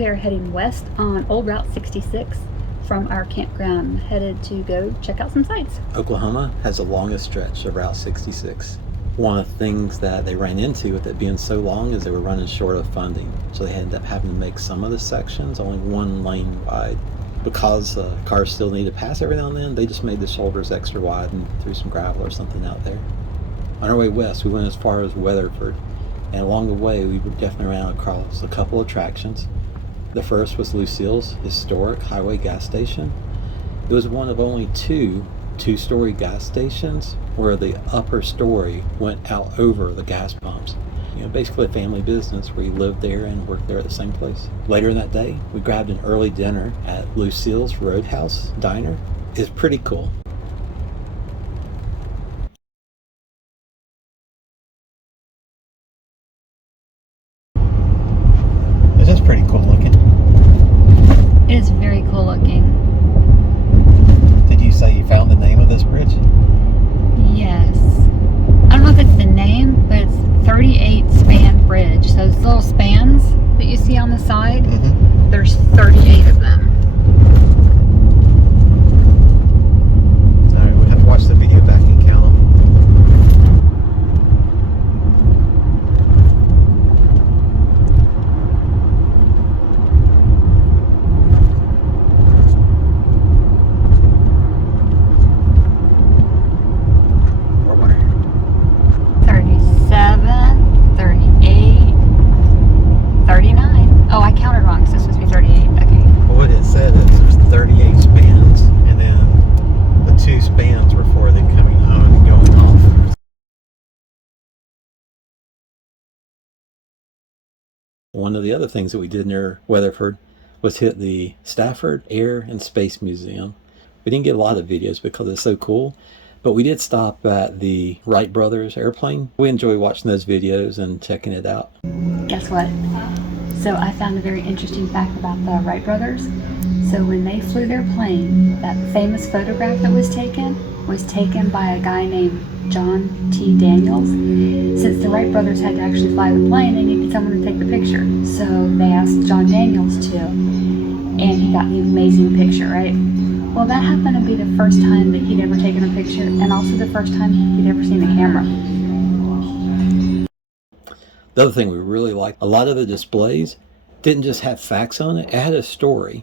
we are heading west on Old Route 66 from our campground, headed to go check out some sites. Oklahoma has the longest stretch of Route 66. One of the things that they ran into with it being so long is they were running short of funding. So they ended up having to make some of the sections only one lane wide. Because cars still need to pass every now and then, they just made the shoulders extra wide and threw some gravel or something out there. On our way west, we went as far as Weatherford, and along the way we definitely ran across a couple attractions. The first was Lucille's historic highway gas station. It was one of only two-story gas stations where the upper story went out over the gas pumps. You know, basically a family business where you lived there and worked there at the same place. Later in that day, we grabbed an early dinner at Lucille's Roadhouse diner. It's pretty cool. This is pretty cool looking. It is very cool looking. Did you say you found the name of this bridge? Yes. I don't know if it's the name, but it's 38 span bridge. So those little spans that you see on the side, there's 38 of them. Alright, we'll have to watch the video back and count them. One of the other things that we did near Weatherford was hit the Stafford Air and Space Museum. We didn't get a lot of videos because it's so cool, but we did stop at the Wright brothers airplane. We enjoy watching those videos and checking it out. Guess what? So I found a very interesting fact about the Wright brothers. So when they flew their plane, that famous photograph that was taken by a guy named John T. Daniels. Since the Wright brothers had to actually fly the plane, they needed someone to take the picture. So they asked John Daniels to, and he got the amazing picture, right? Well, that happened to be the first time that he'd ever taken a picture, and also the first time he'd ever seen a camera. The other thing we really liked, a lot of the displays didn't just have facts on it, it had a story.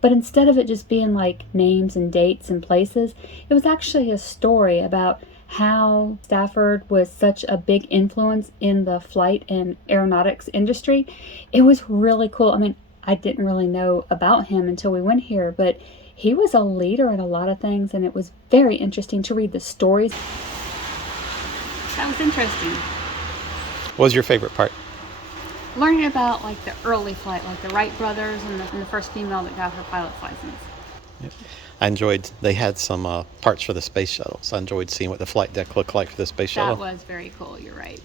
But instead of it just being like names and dates and places, it was actually a story about how Stafford was such a big influence in the flight and aeronautics industry. It was really cool. I mean, I didn't really know about him until we went here, but he was a leader in a lot of things, and it was very interesting to read the stories. That was interesting. What was your favorite part? Learning about like the early flight, like the Wright brothers and the first female that got her pilot's license. Yep. I enjoyed, they had some parts for the space shuttle, so I enjoyed seeing what the flight deck looked like for the space shuttle. That was very cool, you're right.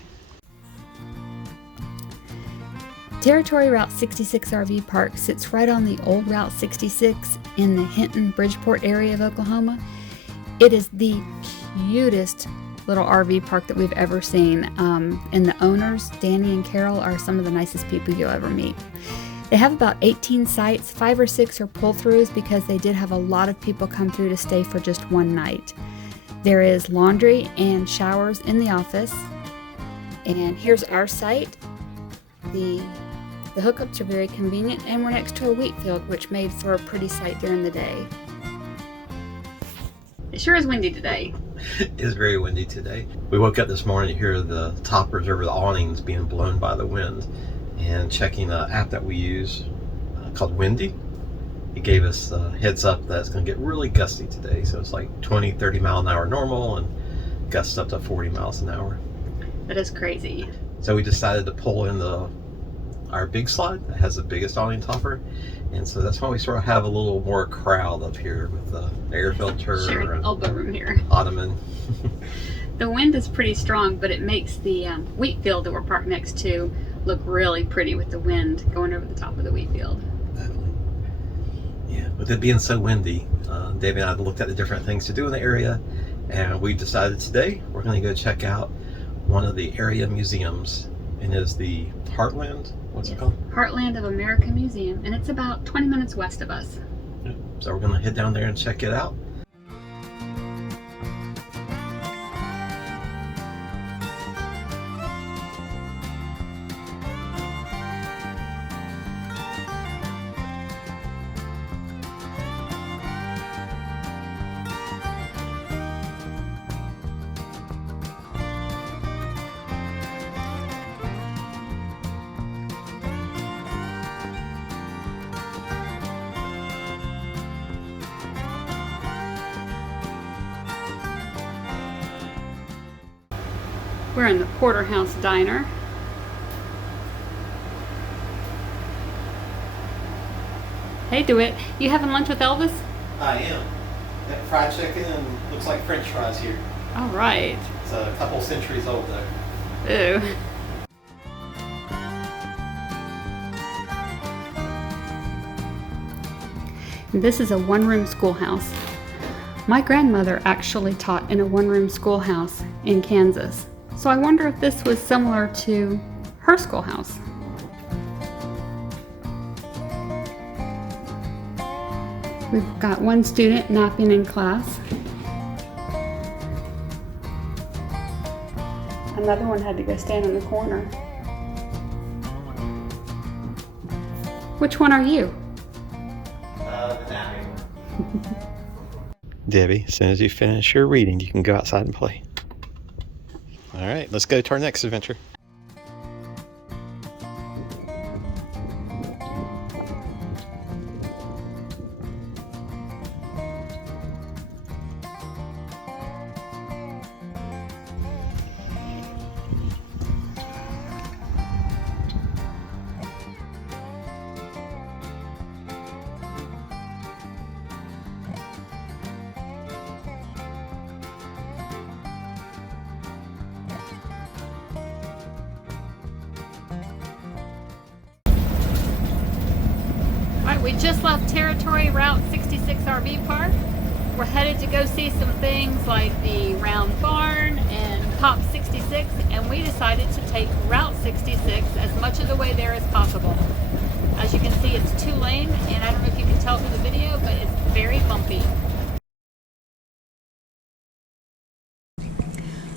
Territory Route 66 RV Park sits right on the old Route 66 in the Hinton, Bridgeport area of Oklahoma. It is the cutest little RV park that we've ever seen, and the owners, Danny and Carol, are some of the nicest people you'll ever meet. They have about 18 sites, 5 or 6 are pull-throughs because they did have a lot of people come through to stay for just one night. There is laundry and showers in the office, and here's our site. The hookups are very convenient, and we're next to a wheat field, which made for a pretty sight during the day. It sure is windy today. It is very windy today. We woke up this morning to hear the toppers over the awnings being blown by the wind, and checking an app that we use called Windy. It gave us a heads up that it's going to get really gusty today. So it's like 20-30 mile an hour normal and gusts up to 40 miles an hour. That is crazy. So we decided to pull in our big slide that has the biggest awning topper, and so that's why we sort of have a little more crowd up here with the air filter Shared and elbow room here. ottoman. The wind is pretty strong, but it makes the wheat field that we're parked next to look really pretty with the wind going over the top of the wheat field. Definitely. Yeah, with it being so windy, Dave and I looked at the different things to do in the area, and we decided today we're going to go check out one of the area museums, and it is the Heartland What's it called? Heartland of America Museum, and it's about 20 minutes west of us. So we're gonna head down there and check it out. We're in the Porterhouse Diner. Hey DeWitt, you having lunch with Elvis? I am. Got fried chicken and looks like French fries here. All right. It's a couple centuries old though. Ooh. This is a one-room schoolhouse. My grandmother actually taught in a one-room schoolhouse in Kansas. So I wonder if this was similar to her schoolhouse. We've got one student napping in class. Another one had to go stand in the corner. Which one are you? The napping one. Debbie, as soon as you finish your reading, you can go outside and play. All right, let's go to our next adventure. We just left Territory Route 66 RV Park. We're headed to go see some things like the Round Barn and Pop 66, and we decided to take Route 66 as much of the way there as possible. As you can see, it's 2-lane, and I don't know if you can tell through the video, but it's very bumpy.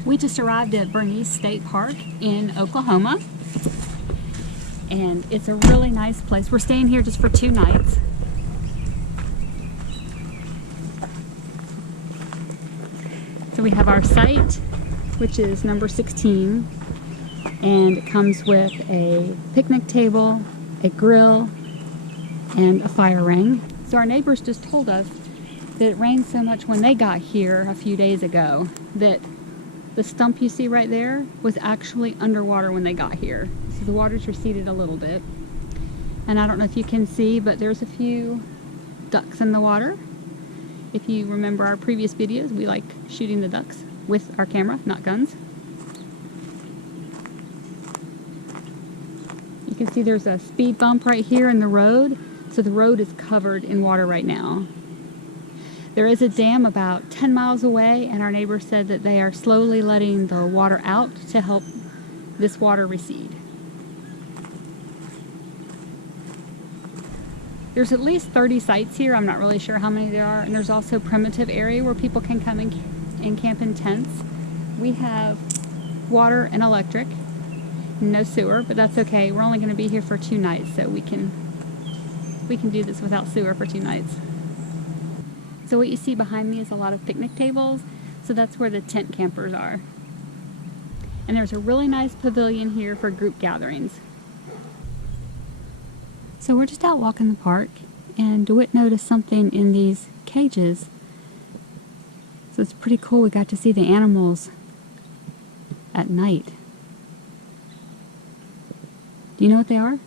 We just arrived at Bernice State Park in Oklahoma. And it's a really nice place. We're staying here just for 2 nights. So we have our site, which is number 16, and it comes with a picnic table, a grill, and a fire ring. So our neighbors just told us that it rained so much when they got here a few days ago that the stump you see right there was actually underwater when they got here. So the water's receded a little bit. And I don't know if you can see, but there's a few ducks in the water. If you remember our previous videos, we like shooting the ducks with our camera, not guns. You can see there's a speed bump right here in the road. So the road is covered in water right now. There is a dam about 10 miles away, and our neighbor said that they are slowly letting the water out to help this water recede. There's at least 30 sites here. I'm not really sure how many there are. And there's also a primitive area where people can come and camp in tents. We have water and electric, no sewer, but that's okay. We're only going to be here for 2 nights, so we can do this without sewer for 2 nights. So what you see behind me is a lot of picnic tables. So that's where the tent campers are. And there's a really nice pavilion here for group gatherings. So we're just out walking the park, and DeWitt noticed something in these cages. So it's pretty cool. We got to see the animals at night. Do you know what they are?